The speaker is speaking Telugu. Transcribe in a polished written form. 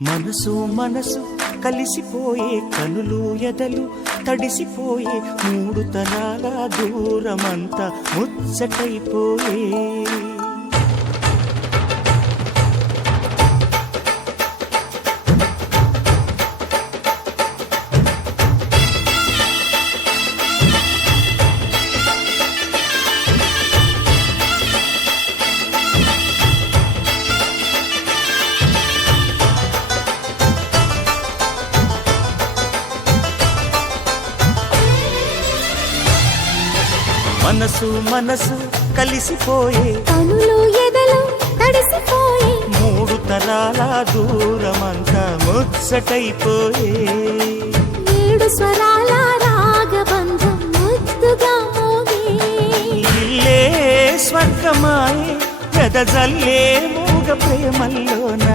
మనసు మనసు కలిసిపోయే కనులు ఎదలు తడిసిపోయే మూడు తరాల దూరమంతా ముచ్చటైపోయే మనసు మనసు కలిసిపోయే కనులు ఎదలు తడిసిపోయే మూడు తరాల దూరమంతా ముచ్చటైపోయే ఏడు స్వరాల రాగబంధం ముద్దుగా మోగే ఇల్లే స్వర్గమాయే వెదజల్లే మూగ ప్రేమల్లోన